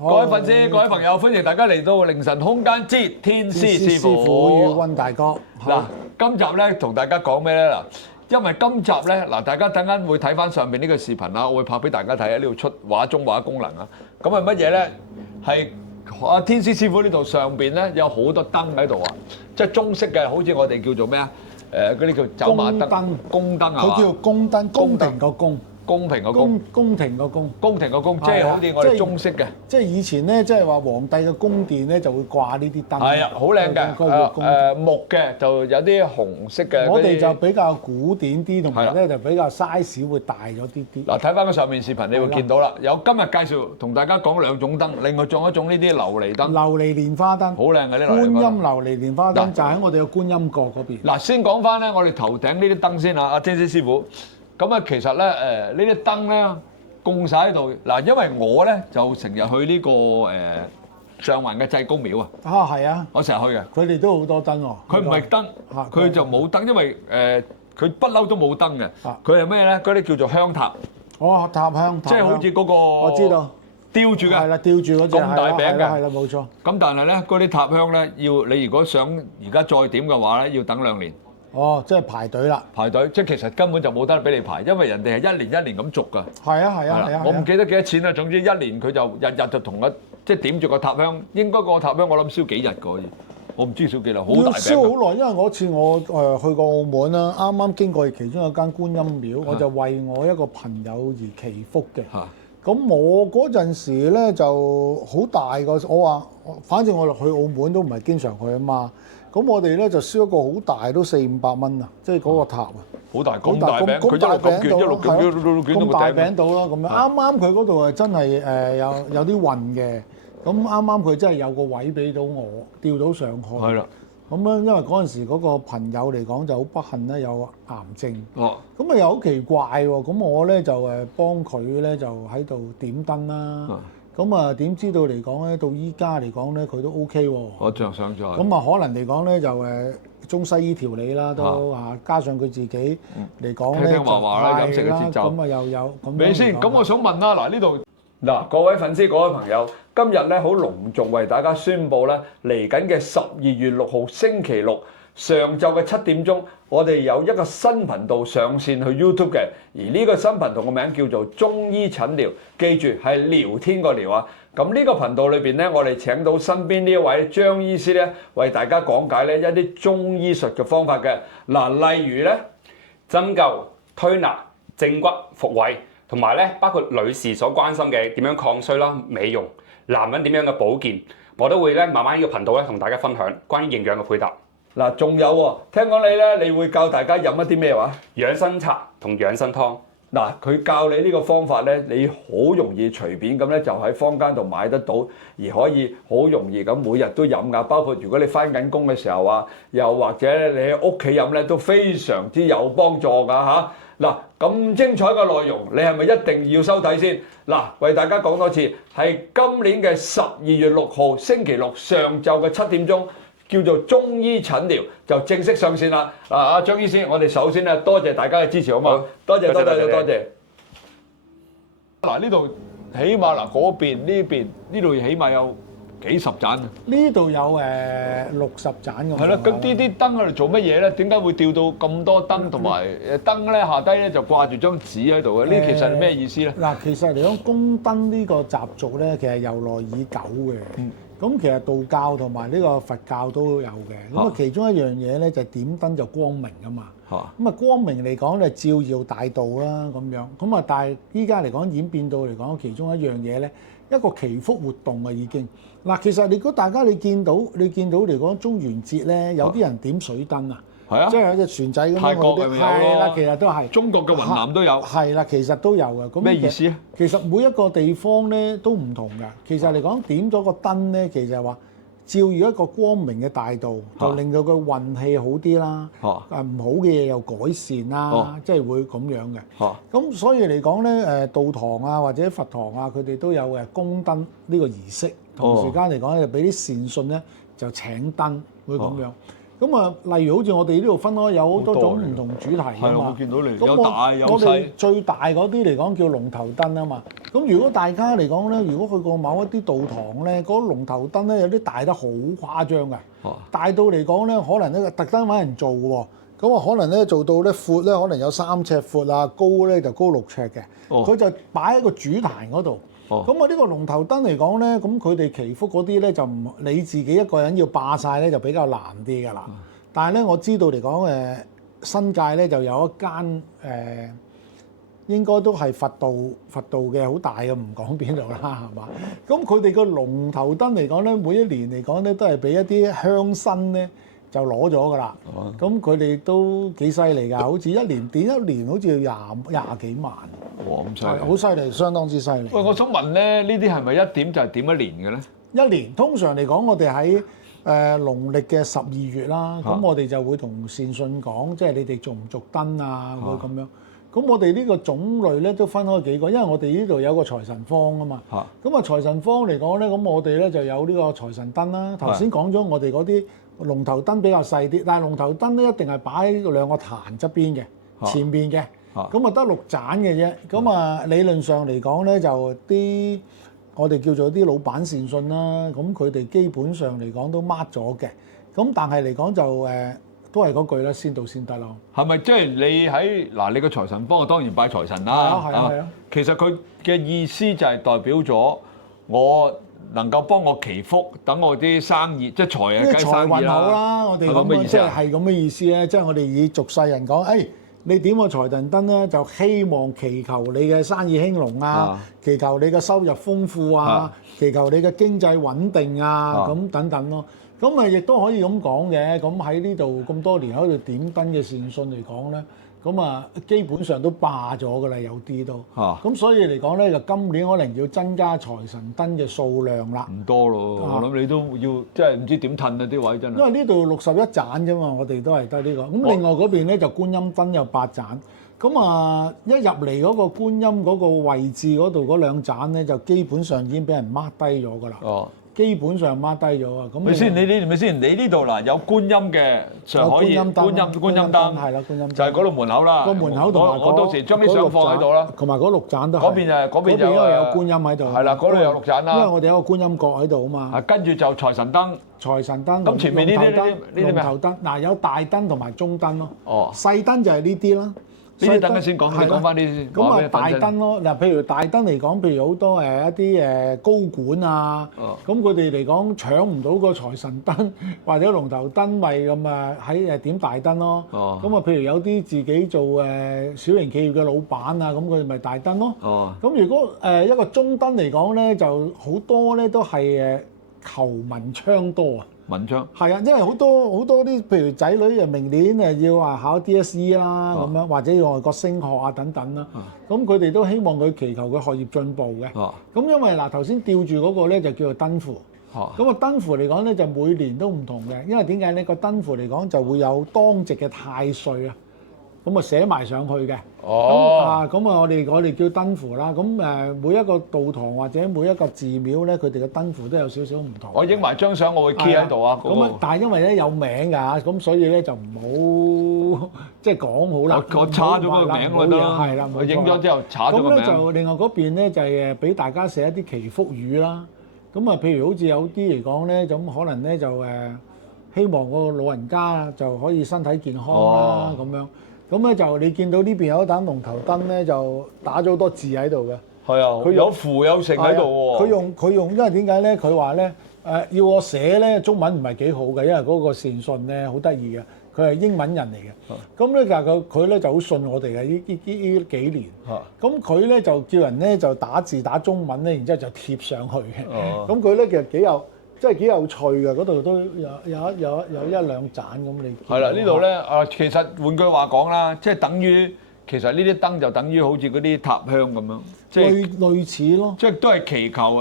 各位粉絲、各位朋友，歡迎大家嚟到凌晨空間之天師師傅與溫大哥。嗱，今集咧同大家講咩咧嗱？因為今集咧嗱，大家等間會睇翻上邊呢個視頻啦，我會拍俾大家睇啊！呢度出畫中畫功能啊，咁係乜嘢咧？係阿天師師傅呢度上邊咧有好多燈喺度啊，即係中式嘅，好似我哋叫做咩啊？嗰啲叫走馬燈、宮燈啊嘛。佢叫宮燈，宮廷個宮。公平個公，宮廷個宮，宮廷個宮，即係好似我哋中式嘅。即係以前咧，即係話皇帝嘅宮殿咧就會掛呢啲燈。係啊，好靚嘅。木嘅就有啲紅色嘅。我哋就比較古典啲，同埋咧就比較 size 會大咗啲啲。嗱，睇翻個上面視頻，你會見到啦。有今日介紹同大家講兩種燈，另外仲有一種呢啲琉璃燈。琉璃蓮花燈。好靚嘅呢觀音琉璃蓮花燈就喺我哋嘅觀音閣嗰邊。嗱，先講翻咧，我哋頭頂呢啲燈先啊，阿天師師傅。咁啊，其實咧呢啲燈咧供晒喺度嗱，因為我咧就成日去呢個上環嘅濟公廟啊。啊，係啊，我成日去嘅。佢哋都好多燈喎。佢唔係燈，佢就冇燈，因為佢不嬲都冇燈嘅。佢係咩咧？嗰啲叫做香塔。哦，塔香。即係好似嗰個。我知道。吊住嘅。係啦，吊住嗰隻。咁大餅嘅。係啦，冇錯。咁但係咧，嗰啲塔香咧，要你如果想而家再點嘅話咧，要等2年。哦，即係排隊啦！排隊，即係其實根本就冇得俾你排，因為人哋係一年咁續㗎。係啊係啊係啊！我唔記得幾多錢啦，總之一年佢就日日就同一即係點住個塔香，應該個塔香我諗燒幾日㗎，我唔知燒幾耐，好大餅。要燒好耐，因為嗰次我去過澳門啦，啱啱經過其中一間觀音廟，我就為我一個朋友而祈福嘅。咁我嗰陣時咧就好大個，我話反正我落去澳門都唔係經常去啊嘛。咁我哋咧就燒一個好大，都400-500蚊啊！即係嗰個塔啊，好大咁大餅，佢大餅一路捲咁大餅到咯，咁樣啱啱佢嗰度係真係有啲運嘅，咁啱啱佢真係有個位俾到我吊到上去。係啦，咁樣因為嗰陣時嗰個朋友嚟講就好不幸咧，有癌症。哦，咁啊又好奇怪喎！咁我咧就幫佢咧就喺度點燈啦。咁啊，點知道嚟講咧？到依家嚟講咧，佢都 OK 喎。我上咗。咁啊，可能嚟講咧，就中西醫調理啦，都加上佢自己嚟講咧，聽話啦，飲食嘅節奏。咁啊，又有咁。咪先？咁我想問啦，嗱呢度嗱各位粉絲、各位朋友，今日咧好隆重為大家宣佈咧，嚟緊嘅12月6號星期六上晝嘅7點鐘，我哋有一個新頻道上線去 YouTube 嘅，而呢個新頻道嘅名叫做中醫診療，記住係聊天個聊啊。咁呢個頻道裏邊咧，我哋請到身邊呢一位張醫師咧，為大家講解咧一啲中醫術嘅方法嘅。嗱，例如咧針灸、推拿、正骨、復位，同埋咧包括女士所關心嘅點樣抗衰啦、美容，男人點樣嘅保健，我都會咧慢慢呢個頻道咧同大家分享關於營養嘅配搭。嗱，仲有喎，聽講你會教大家飲一啲咩話？養生茶同養生湯。嗱，佢教你呢個方法咧，你好容易隨便咁咧就喺坊間度買得到，而可以好容易咁每日都飲噶。包括如果你返緊工嘅時候啊，又或者你喺屋企飲咧，都非常之有幫助噶嚇。嗱，咁精彩嘅內容，你係咪一定要收睇先？嗱，為大家講多次，係今年嘅12月6號星期六上晝嘅7點鐘。叫做中醫診療就正式上線啦！阿張醫師，我哋首先咧多謝大家嘅支持，好嘛？多謝。嗱，呢度起碼嗱嗰邊呢度起碼有幾十盞。呢度有60盞咁。係啦，咁呢啲燈喺度做乜嘢咧？點解會吊到咁多燈？同埋燈咧下低咧就掛住張紙喺度嘅？呢其實係咩意思咧？嗱，其實嚟講宮燈呢個習俗咧，其實由來已久嘅。咁其實道教同埋呢個佛教都有嘅，咁啊其中一樣嘢咧就點燈就光明啊嘛，咁啊光明嚟講咧照耀大道啦咁樣，咁啊但係依家嚟講演變到嚟講其中一樣嘢咧，一個祈福活動啊已經，嗱其實如果大家你見到嚟講中元節咧，有啲人點水燈啊。係啊，即係有隻船仔咁樣嗰啲，係啦，其實都係。中國嘅雲南都有。係啦，其實都有嘅。咁咩意思啊？其實每一個地方咧都唔同㗎。其實嚟講點咗個燈咧，其實係話照耀一個光明嘅大道，就令到佢運氣好啲啦。唔好嘅嘢又改善啦，即係會咁樣嘅。咁所以嚟講咧，道堂啊或者佛堂啊，佢哋都有供燈呢個儀式。同時間嚟講咧，就俾啲善信咧就請燈，會咁樣。咁啊，例如好似我哋呢度分開有好多種唔同主題㗎係嘛我。見到你咁有大有我哋細。最大嗰啲嚟講叫龍頭燈啊嘛。咁如果大家嚟講咧，如果去過某一啲道堂咧，嗰龍頭燈咧有啲大得好誇張㗎，大到嚟講咧，可能咧特登揾人做喎。咁啊，可能咧做到咧闊咧，可能有3尺闊啊，高咧就高6尺嘅。佢就擺喺個主壇嗰度。咁啊，呢個龍頭燈嚟講咧，咁佢哋祈福嗰啲咧就唔你自己一個人要霸晒咧，就比較難啲㗎啦。但係咧，我知道嚟講新界咧就有一間應該都係佛道嘅好大嘅，唔講邊度啦，係嘛？咁佢哋個龍頭燈嚟講咧，每一年嚟講咧都係俾一啲鄉紳咧就攞咗㗎啦。咁佢哋都幾犀利㗎，好似一年好似要廿幾萬。哇！咁犀利，好犀利，相當之犀利。喂，我想問咧，呢啲係咪一點就係點一年嘅咧？一年通常嚟講，我哋喺農曆嘅12月啦，咁我哋就會同善信講，即係你哋續唔續燈啊，會咁樣。咁我哋呢個種類咧都分開幾個，因為我哋呢度有個財神坊啊嘛。咁啊財神坊嚟講咧，咁我哋咧就有呢個財神燈啦。頭先講咗我哋嗰啲龍頭燈比較細啲，但係龍頭燈咧一定係擺喺2個壇側邊嘅，前邊嘅。咁啊得6盞嘅啫。咁啊理論上嚟講咧，就啲我哋叫做啲老闆善信啦。咁佢哋基本上嚟講都 mark 咗嘅。咁但係嚟講就都係嗰句啦，先到先得咯。係咪即係你喺嗱你個財神坊，我當然拜財神啦。係啊。其實佢嘅意思就係代表咗我能夠幫我祈福，等我啲生意即係財啊雞生意運好啦。我哋咁嘅即係咁嘅意思咧，即係我哋以俗世人講，你點個財神燈咧，就希望祈求你嘅生意興隆啊，祈求你嘅收入豐富啊，祈求你嘅經濟穩定啊，咁等等咯。咁啊，亦都可以咁講嘅。咁喺呢度咁多年喺度點燈嘅善信嚟講咧，咁啊基本上都霸咗㗎啦，有啲都。咁所以嚟講咧，就今年可能要增加財神燈嘅數量啦。唔多咯，我諗你都要即係唔知點褪啊啲位真係。因為呢度61盞啫嘛，我哋都係得呢個。咁另外嗰邊咧就觀音燈有8盞。咁啊一入嚟嗰個觀音嗰個位置嗰度嗰2盞咧，就基本上已經俾人 mark 低咗㗎啦。基本上 mark 低咗啊！咁咪先，你呢度嗱有觀音嘅，就可以觀音燈，係啦，觀音燈就係嗰度門口啦。個門口同埋我到時將啲相放喺度啦。同埋嗰6盞都係。嗰邊因為有觀音喺度。係啦，嗰度有6盞啦。因為我哋有個觀音閣喺度啊嘛。跟住就財神燈。財神燈。咁前面呢啲龍頭燈嗱有大燈同埋中燈咯。哦。細燈就係呢啲啦。呢啲等陣先講，你講翻呢啲先。咁啊大燈咯，嗱譬如大燈嚟講，譬如好多一啲高管啊，咁佢哋嚟講搶唔到個財神燈或者龍頭燈，咪咁啊喺點大燈咯。咁啊譬如有啲自己做小型企業嘅老闆啊，咁佢哋咪大燈咯。咁如果一個中燈嚟講咧，就好多咧都係求文昌多啊。文章係啊，因為好多啲，譬如仔女明年要話考 DSE 啦，咁樣或者要外國升學啊等等啦。咁佢哋都希望佢祈求佢學業進步嘅。咁因為嗱頭先吊住嗰個咧就叫做燈符。咁啊燈符嚟講咧就每年都唔同嘅，因為點解呢個燈符嚟講就會有當值嘅太歲啊。咁啊寫埋上去嘅。咁我哋叫燈符啦。咁每一個道堂或者每一個寺廟咧，佢哋嘅燈符都有少少唔同。我影埋張相，我會 key 喺度啊。咁但係因為咧有名㗎，咁所以咧就唔好即係講好啦。我查咗個名㗎啦。係啦，我影咗之後查咗個名。咁咧就另外嗰邊咧就係俾大家寫一啲祈福語啦。咁啊，譬如好似有啲嚟講咧，咁可能咧就希望個老人家就可以身體健康啦咁樣。咁咧就你見到呢邊有一盞龍頭燈咧，就打咗好多字喺度嘅。係啊，佢有符有成喺度喎。佢用，因為點解咧？佢話咧要我寫咧中文唔係幾好嘅，因為嗰個善信咧好得意嘅，佢係英文人嚟嘅。咁咧但係佢咧就好信我哋嘅呢幾年。咁佢咧就叫人咧就打字打中文咧，然之後就貼上去嘅。咁佢咧其實幾有趣嘅，嗰度都有1-2盞咁你。係啦，呢度咧其實換句話講啦，即係等於其實呢啲燈就等於好似嗰啲塔香咁樣，即係類似咯。即係都係祈求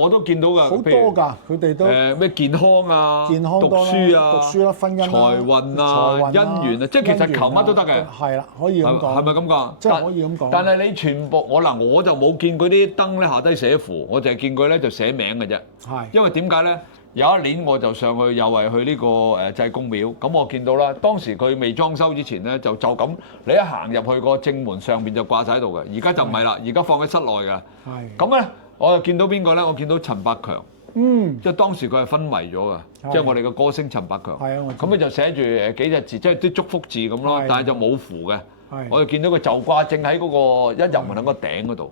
我都見到㗎。好多㗎，佢哋都咩健康啊、讀書啊、讀書啦、婚姻啦、財運啊、姻緣啊，即係其實求乜都得嘅。係啦，可以咁講。係咪咁講？即係可以咁講。但係你全部我就冇見嗰啲燈咧下低寫符，我就係見佢咧就寫名嘅啫。係。因為點解咧？有一年我就上去又係去呢個濟公廟，咁我見到啦，當時佢未裝修之前咧，就咁你一行入去個正門上邊就掛晒喺度嘅，而家就唔係啦，而家放喺室內㗎。係。咁咧，我又見到邊個咧？我見到陳百強。即係當時佢係昏迷咗㗎，即係我哋嘅歌星陳百強。係啊，咁佢就寫住幾隻字，即係啲祝福字咁咯，但係就冇符嘅。我就見到佢就掛正喺嗰個一入門喺個頂嗰度。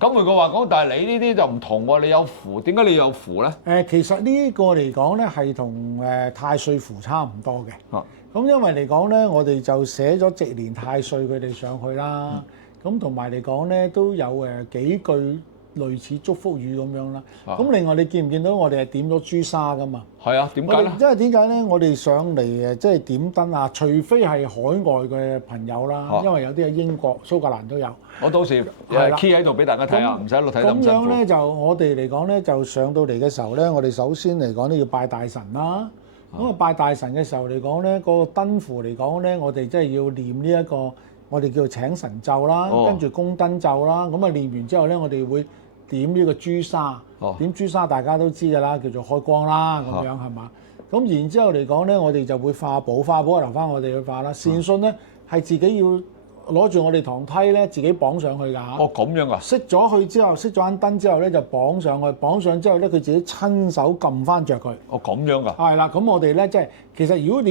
咁換句話講，但係你呢啲就唔同喎，你有符，點解你有符咧？其實呢個嚟講咧係同太歲符差唔多嘅。咁因為嚟講咧，我哋就寫咗值年太歲佢哋上去啦。咁同埋嚟講咧，都有幾句類似祝福語咁樣啦。咁另外你見唔見到我哋係點咗朱砂噶嘛？係啊，點解咧？因為點解咧？我哋上嚟即係點燈啊，除非係海外嘅朋友啦，因為有啲喺英國、蘇格蘭都有。我到時 key 喺度俾大家睇下，唔使喺度睇得咁辛苦。咁樣咧就我哋嚟講咧，就上到嚟嘅時候咧，我哋首先嚟講咧要拜大神啦。咁啊拜大神嘅時候嚟講咧，個燈符嚟講咧，我哋即係要念呢一個我哋叫做請神咒啦，跟住供燈咒啦。咁啊念完之後咧，我哋會點呢個朱砂，點朱砂大家都知㗎啦，叫做開光啦，咁樣係嘛？咁然之後嚟講咧，我哋就會化寶，化寶留翻我哋去化啦。善信咧係自己要攞住我哋堂梯咧，自己綁上去㗎嚇。哦，咁樣啊！熄咗佢之後，熄咗盞燈之後咧，就綁上去，綁上之後咧，佢自己親手撳翻着佢。哦，咁樣㗎。係啦，咁我哋咧即係其實如果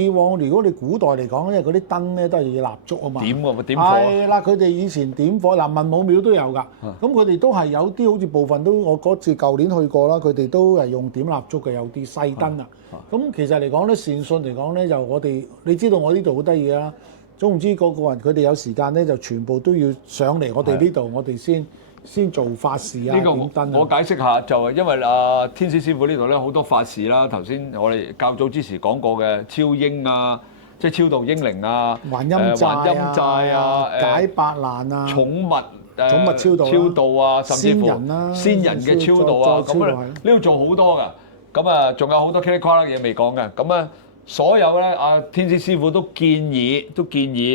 你古代嚟講，因為嗰啲燈咧都係要蠟燭啊嘛。點喎？點火？係啦，佢哋以前點火嗱，文武廟都有㗎。咁佢哋都係有啲好似部分都，我嗰次舊年去過啦，佢哋都係用點蠟燭嘅，有啲細燈啊。咁其實嚟講咧，善信嚟講咧，就我哋你知道我呢度好得意啦。總唔知個人佢哋有時間咧，就全部都要上嚟我哋呢度，我哋先做法事啊。呢個我解釋下，就係因為天使師傅呢度咧好多法事啦。頭先我哋較早之時講過嘅超嬰啊，即係超度嬰靈啊，還陰債啊，解百難啊，寵物超度啊，甚至乎先人嘅超度啊，咁啊呢度做好多㗎。咁啊，仲有好多茄哩夸啦嘢未講嘅。咁啊。所有咧，天使師傅都建議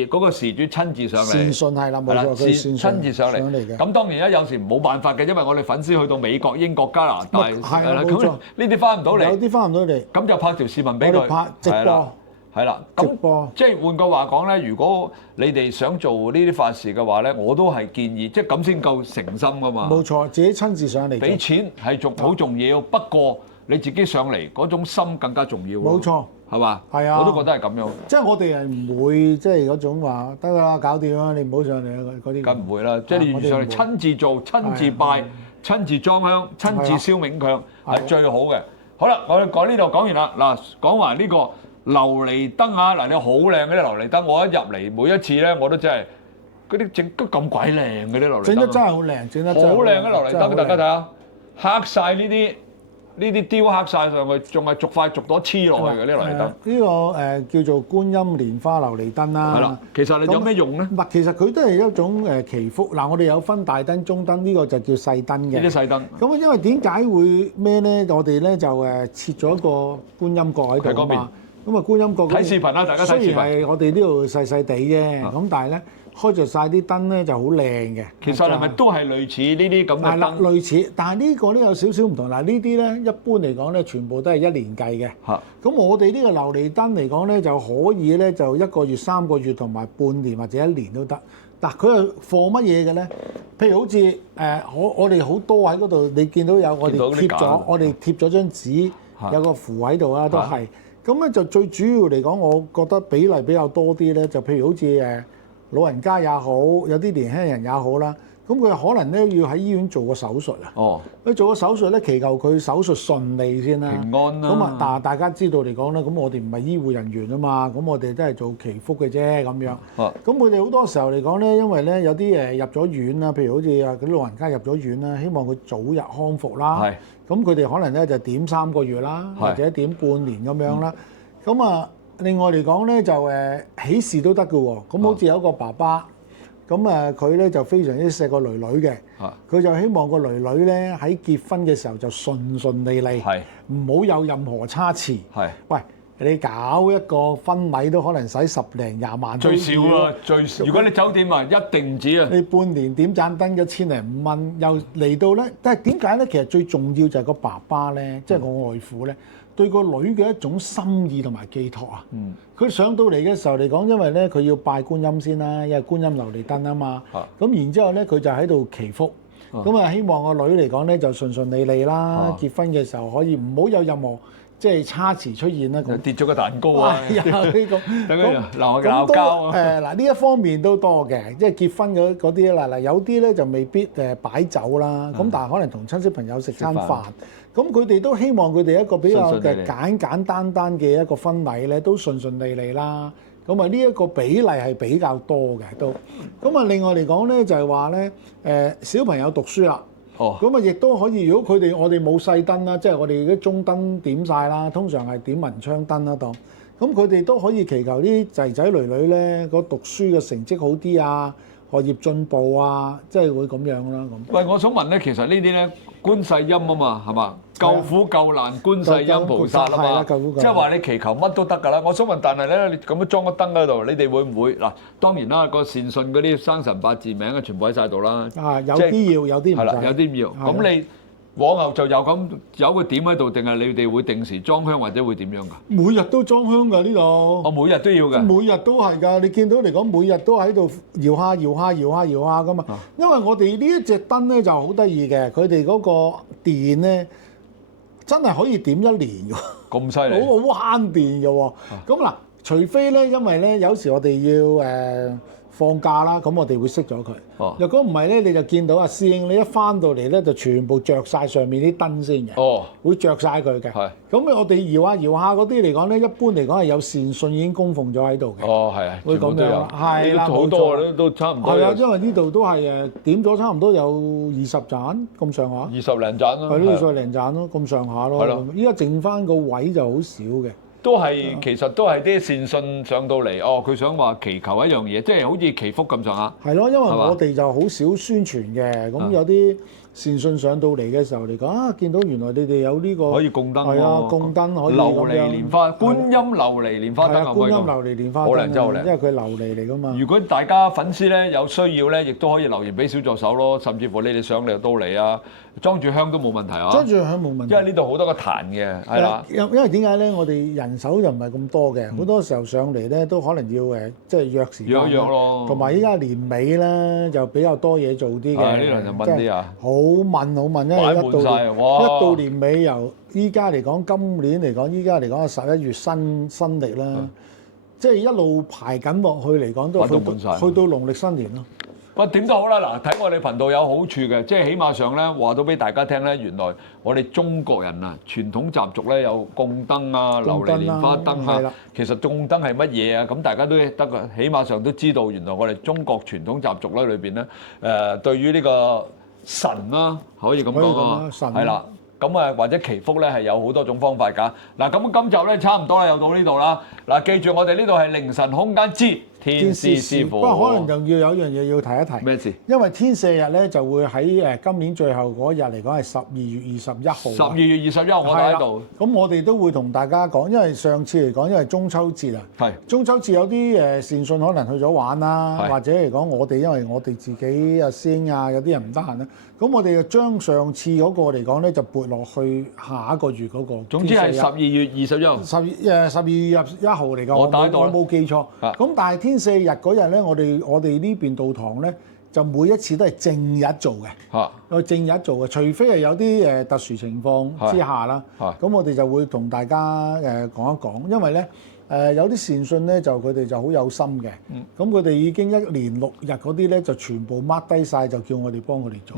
嗰個事主親自上嚟。善信係啦，冇錯，佢親自上嚟嘅。咁當然啦，有時冇辦法嘅，因為我哋粉絲去到美國、英國、加拿大，係啦，咁呢啲翻唔到嚟。有啲翻唔到嚟。咁就拍條視頻俾佢。我哋拍直播。係啦，直播。即係換句話講咧，如果你哋想做呢啲法事嘅話咧，我都係建議，即係咁先夠誠心噶嘛。冇錯，自己親自上嚟。俾錢係好重要，不過你自己上嚟嗰種心更加重要。冇錯。係嘛？係啊！我都覺得係咁樣。即係我哋係唔會即係嗰種話得啦，搞掂啦，你唔好上嚟啊嗰啲。梗唔會啦，即係你上嚟親自做、親自拜、親自裝香、親自燒冥鏹係最好嘅。好啦，我哋講呢度講完啦。嗱，講埋呢個琉璃燈啊！嗱，你好靚嗰啲琉璃燈，我一入嚟每一次咧，我都真係嗰啲整得咁鬼靚嘅啲琉璃燈。整得真係好靚，整得真係好靚嘅琉璃燈，大家睇下，黑晒呢啲雕刻晒上去，仲係逐塊逐朵黐落去嘅呢個琉璃燈。呢個叫做觀音蓮花琉璃燈啦。係啦，其實你有咩用咧？唔係，其實佢都係一種祈福。嗱，我哋有分大燈、中燈，呢個就叫細燈嘅。呢啲細燈。咁因為點解會咩咧？我哋咧就設咗一個觀音角喺度啊嘛。咁啊，觀音角睇視頻啦，大家睇視頻。雖然係我哋呢度細細地啫，咁但係咧。開着晒啲燈咧就好靚嘅，其實係咪都係類似呢啲咁嘅燈？係啦，類似，但係呢個咧有少少唔同。嗱，呢啲咧一般嚟講咧，全部都係一年計嘅。嚇！咁我哋呢個琉璃燈嚟講咧，就可以咧就1個月、3個月同埋半年或者1年都得。嗱，佢係放乜嘢嘅咧？譬如好似我哋好多喺嗰度，你見到有我哋貼咗張紙，有個符喺度啊，都係。咁咧就最主要嚟講，我覺得比例比較多啲咧，就譬如好似老人家也好，有啲年輕人也好啦，咁佢可能咧要喺醫院做個手術啊。哦，佢做個手術咧，祈求佢手術順利先啦。平安啦。咁啊，但係大家知道嚟講咧，咁我哋唔係醫護人員啊嘛，咁我哋都係做祈福嘅啫咁樣。哦。咁佢哋好多時候嚟講咧，因為咧有啲入咗院啦，譬如好似嗰啲老人家入咗院啦，希望佢早日康復啦。係。咁佢哋可能咧就點3個月啦，或者點半年咁樣啦。咁啊。另外嚟講咧就喜事都得嘅喎，咁好似有一個爸爸，咁佢咧就非常之錫個女女嘅，佢就希望個女女咧喺結婚嘅時候就順順利利，唔好有任何差池。喂，你搞一個婚禮都可能使10零20萬最少啦，最少。如果你酒店啊，一定唔止啊。你半年點盞燈1000零5蚊，又嚟到咧，但係點解咧？其實最重要就係個爸爸咧，即係我外父咧，對個女嘅一種心意同埋寄託啊。佢上到嚟嘅時候嚟講，因為咧佢要拜觀音先啦，因為觀音琉璃燈啊嘛。咁然之後咧，佢就喺度祈福。咁啊，希望個女嚟講咧就順順利利啦，結婚嘅時候可以唔好有任何即係差池出現啦。跌咗個蛋糕啊！有呢個等佢鬧交啊！嗱呢一方面都多嘅，即係結婚嗰啲啦。嗱有啲咧就未必擺酒啦，咁但係可能同親戚朋友食餐飯。咁佢哋都希望佢哋一個比較嘅簡簡單單嘅一個婚禮咧，都順順利利啦。咁啊呢一個比例係比較多嘅都。咁啊另外嚟講咧就係話咧小朋友讀書啦。咁啊亦都可以，如果我哋冇細燈啦，即係我哋啲中燈點晒啦，通常係點文昌燈啦當。咁佢哋都可以祈求啲仔仔女女咧個讀書嘅成績好啲啊，學業進步啊，即係會咁樣啦咁。喂，我想問咧，其實呢啲咧觀世音啊嘛，係嘛？救苦救難觀世音菩薩啊嘛，即係話你祈求乜都得㗎啦。我想問，但係咧你咁樣裝個燈喺度，你哋會唔會嗱？當然啦，個善信嗰啲生辰八字名啊，全部喺晒度啦。有啲要，有啲唔係啦，有啲唔要。咁你往後就有個點喺度，定係你哋會定時裝香或者會點樣㗎？每日都裝香㗎呢度。我每日都要㗎。每日都係㗎，你見到嚟講，每日都喺度搖下㗎嘛。因為我哋呢一隻燈咧就好得意嘅，佢哋嗰個電咧。真係可以點1年㗎，咁犀利，好慳電㗎喎。咁嗱，除非咧，因為咧有時我哋要放假啦，咁我哋會熄咗佢。若果唔係咧，你就見到師兄你一翻到嚟咧，就全部着晒上面啲燈先嘅，會着晒佢嘅。咁我哋搖下嗰啲嚟講咧，一般嚟講係有善信已經供奉咗喺度嘅。係啊，會咁樣，係啦，好多都差唔多。係啊，因為呢度都係點咗差唔多有20盞咁上下。20零盞咯。係咯，20零盞咯，咁上下咯。係咯。依家剩翻個位就好少嘅。都係其實都係啲善信上到嚟，佢想話祈求一樣嘢，即係好似祈福咁上下。係咯，因為我哋就好少宣傳嘅，咁有啲善信上到嚟嘅時候嚟講，見到原來你哋有呢個可以供燈，係啊，供燈可以琉璃蓮花，觀音琉璃蓮花燈啊，觀音琉璃蓮花燈，好靚真好靚，因為佢琉璃嚟噶嘛。如果大家粉絲咧有需要咧，亦都可以留言俾小助手咯，甚至乎你哋上嚟到嚟啊，裝住香都冇問題啊。裝住香冇問題，因為呢度好多個壇嘅，係啦。因為點解咧？我哋人手就唔係咁多嘅，好多時候上嚟咧都可能要即係約時間。約咯。同埋依家年尾咧就比較多嘢做啲嘅。呢輪就問啲啊。好問，因為一到年尾由依家嚟講，今年嚟講，依家嚟講係11月新歷啦，即係一路排緊落去嚟講都去到農曆新年咯。不過點都好啦，嗱，睇我哋頻道有好處嘅，即係起碼上咧話到俾大家聽咧，原來我哋中國人啊傳統習俗咧有供燈啊、琉璃蓮花燈啊，其實供燈係乜嘢啊？咁大家都得嘅，起碼上都知道原來我哋中國傳統習俗咧裏邊咧對於呢個神啦，可以咁講啊，係啦。咁啊，或者祈福咧係有好多種方法㗎。嗱，咁今集咧差唔多啦，又到呢度啦。嗱，記住我哋呢度係凌晨空間之天使師傅。不過可能仲要有一樣嘢要提一提。咩事？因為天赦日咧就會喺今年最後嗰日嚟講係12月21號。12月21號我哋喺度。咁我哋都會同大家講，因為上次嚟講因為中秋節啊。係。中秋節有啲善信可能去咗玩啦，或者嚟講我哋因為我哋自己師兄啊有啲人唔得閒啦，咁我哋就將上次嗰個嚟講咧就撥落去下一個月嗰個。總之係12月21號。12月21號嚟講，我冇記錯。咁但係天赦日嗰日咧，我哋呢邊道堂咧就每一次都係正日做嘅。正日做嘅，除非係有啲特殊情況之下啦。咁我哋就會同大家講一講，因為咧有啲善信咧就佢哋就好有心嘅。咁佢哋已經1年6日嗰啲咧就全部 mark 低晒，就叫我哋幫佢哋做。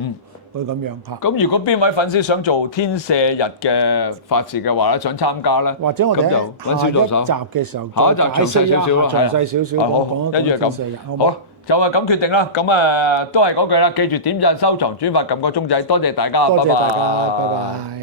會咁樣嚇。咁如果邊位粉絲想做天赦日嘅法事嘅話咧，想參加咧，或者我哋揾小助手下一集嘅時候，下一集詳細少少啦，詳細少少講一於係咁。天赦日，好，就係咁決定啦。咁都係嗰句啦，記住點讚、收藏、轉發、撳個鐘仔，多謝大家，多謝大家，拜拜。